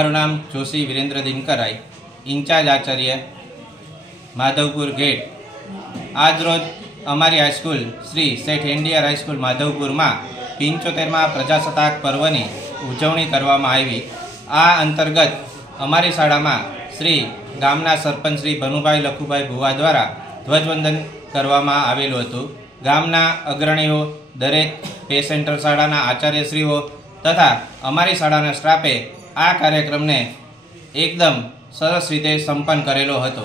મારું નામ Joshi Virendra દિનકરાય, in charge Acharya Madhavpur gate. આજરોજ અમારી હાઈસ્કૂલ શ્રી શેઠ એનડીઆર હાઈસ્કૂલ માધવપુરમાં 75મા પ્રજાસત્તાક પર્વની ઉજવણી કરવામાં આવી। આ અંતર્ગત અમારી શાળામાં શ્રી ગામના સરપંચ શ્રી ભનુભાઈ લખુભાઈ ભુવા દ્વારા ધ્વજવંદન કરવામાં આવેલું હતું। ગામના અગ્રણીઓ, દરેક પે સેન્ટર શાળાના આચાર્યશ્રીઓ તથા અમારી શાળાના સ્ટાફે આ કાર્યક્રમને એકદમ સરસ રીતે સંપન્ન કરેલો હતો।